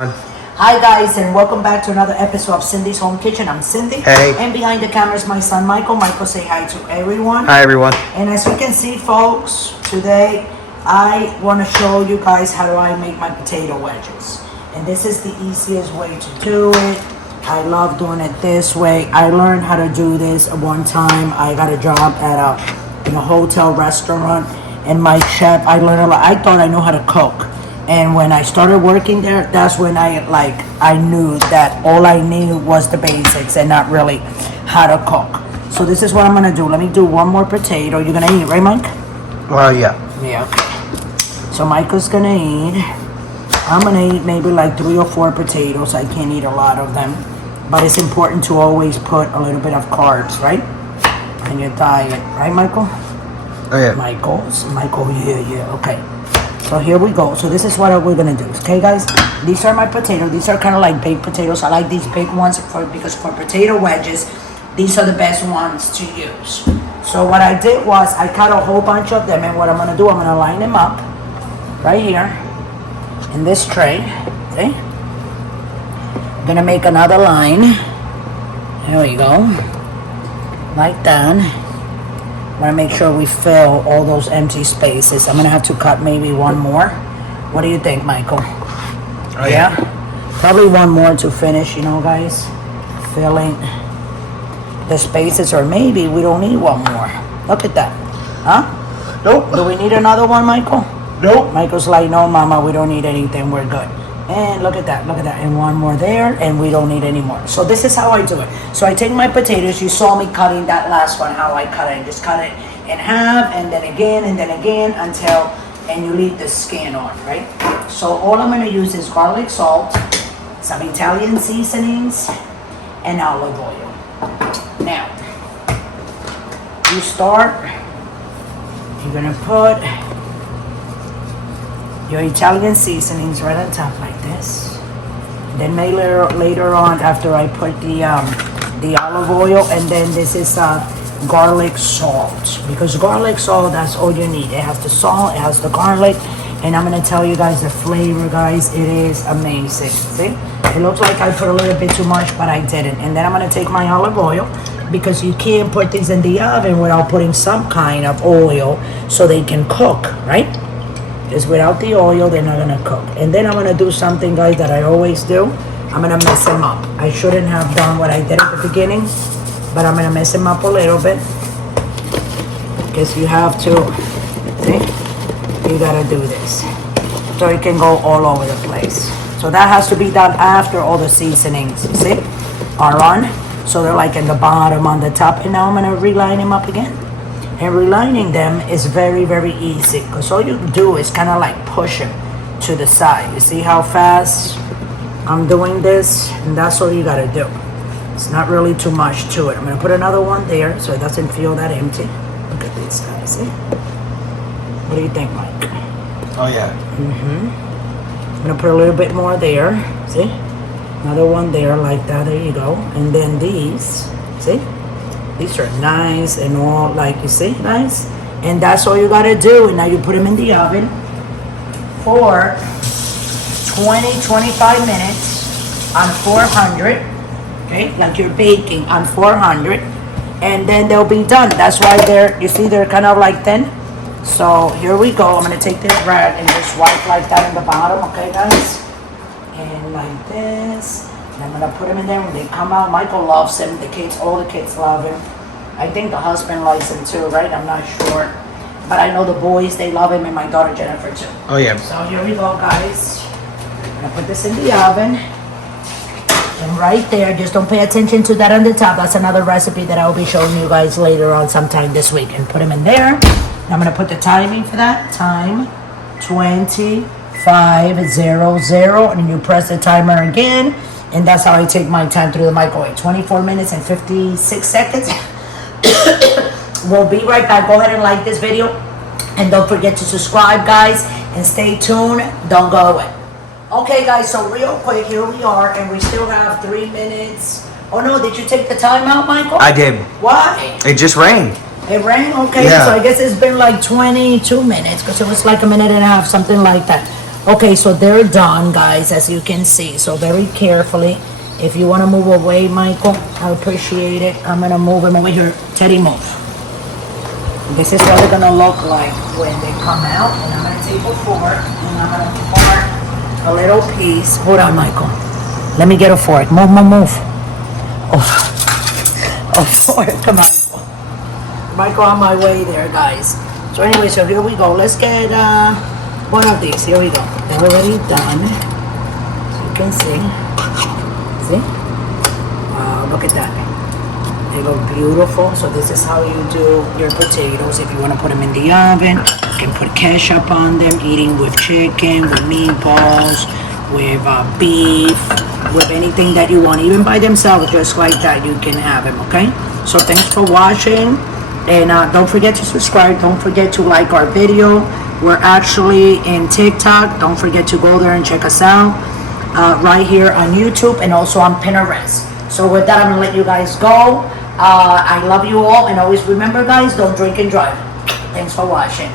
Hi guys, and welcome back to another episode of Cindy's Home Kitchen. I'm Cindy. Hey. And behind the camera is my son Michael. Michael, say hi to everyone. Hi everyone. And as you can see, folks, today I want to show you guys how do I make my potato wedges. And this is the easiest way to do it. I love doing it this way. I learned how to do this at one time. I got a job at in a hotel restaurant, and my chef, I learned a lot. I thought I knew how to cook. And when I started working there, that's when I knew that all I needed was the basics and not really how to cook. So this is what I'm gonna do. Let me do one more potato. You're gonna eat, right, Mike? Well, yeah. Yeah, okay. So Michael's gonna eat. I'm gonna eat maybe like 3 or 4 potatoes. I can't eat a lot of them. But it's important to always put a little bit of carbs, right? In your diet, right, Michael? Oh yeah. Michael, yeah, okay. So here we go. So this is what we're gonna do. Okay, guys. These are my potatoes. These are kind of like baked potatoes. I like these big ones because for potato wedges, these are the best ones to use. So what I did was I cut a whole bunch of them, and what I'm gonna do, I'm gonna line them up right here in this tray. Okay. I'm gonna make another line. There we go. Like that. I'm gonna make sure we fill all those empty spaces. I'm gonna have to cut maybe one more. What do you think, Michael? Oh yeah. Probably one more to finish, you know, guys. Filling the spaces, or maybe we don't need one more. Look at that. Huh? Nope. Do we need another one, Michael? Nope. Michael's like, no, Mama, we don't need anything. We're good. And look at that, and one more there, and we don't need any more. So this is how I do it. So I take my potatoes. You saw me cutting that last one, how I cut it. Just cut it in half, and then again, until, and you leave the skin on, right? So all I'm gonna use is garlic salt, some Italian seasonings, and olive oil. Now, you start, you're gonna put your Italian seasonings right on top like this. Then later on, after I put the olive oil, and then this is garlic salt, because garlic salt, that's all you need. It has the salt, it has the garlic, and I'm gonna tell you guys the flavor, guys. It is amazing. See, it looks like I put a little bit too much, but I didn't. And then I'm gonna take my olive oil, because you can't put these in the oven without putting some kind of oil so they can cook, right? Because without the oil, they're not gonna cook. And then I'm gonna do something, guys, that I always do. I'm gonna mess them up. I shouldn't have done what I did at the beginning, but I'm gonna mess them up a little bit. Because you have to, see? You gotta do this. So it can go all over the place. So that has to be done after all the seasonings, see? Are on. So they're like in the bottom, on the top. And now I'm gonna reline them up again. And relining them is very, very easy, because all you do is kind of like push them to the side. You see how fast I'm doing this? And that's all you gotta do. It's not really too much to it. I'm gonna put another one there so it doesn't feel that empty. Look at this, guys, see? What do you think, Mike? Oh yeah. I'm gonna put a little bit more there, see? Another one there like that, there you go. And then these, see? These are nice and all, like, you see, nice. And that's all you gotta do. And now you put them in the oven for 20-25 minutes on 400. Okay, like you're baking on 400, and then they'll be done. That's why you see, they're kind of like thin. So here we go. I'm gonna take this rag and just wipe like that in the bottom, okay, guys? And like this. I'm gonna put them in there when they come out. Michael loves them. The kids, all the kids love him. I think the husband likes him too, right? I'm not sure. But I know the boys, they love him, and my daughter Jennifer too. Oh yeah. So here we go, guys. I'm gonna put this in the oven. And right there, just don't pay attention to that on the top. That's another recipe that I'll be showing you guys later on sometime this week. And put them in there. And I'm gonna put the timing for that. Time 25:00, and you press the timer again. And that's how I take my time through the microwave. 24 minutes and 56 seconds. We'll be right back. Go ahead and like this video. And don't forget to subscribe, guys. And stay tuned. Don't go away. Okay, guys. So real quick, here we are. And we still have 3 minutes. Oh, no. Did you take the time out, Michael? I did. Why? It just rained. It rained? Okay. Yeah. So I guess it's been like 22 minutes. Because it was like a minute and a half. Something like that. Okay, so they're done, guys, as you can see. So very carefully. If you want to move away, Michael, I appreciate it. I'm going to move him over here. Teddy, move. This is what they're going to look like when they come out. And I'm going to take a fork and I'm going to part a little piece. Hold on, Michael. Let me get a fork. Move, move, move. Oh, a fork. Come on. Michael, on my way there, guys. So anyway, so here we go. Let's get one of these. Here we go. They're already done. So you can see. See? Wow, look at that. They look beautiful. So this is how you do your potatoes. If you want to put them in the oven, you can put ketchup on them, eating with chicken, with meatballs, with beef, with anything that you want. Even by themselves, just like that, you can have them, okay? So thanks for watching. And don't forget to subscribe. Don't forget to like our video. We're actually in TikTok. Don't forget to go there and check us out. Right here on YouTube and also on Pinterest. So with that, I'm gonna let you guys go. I love you all, and always remember, guys, don't drink and drive. Thanks for watching.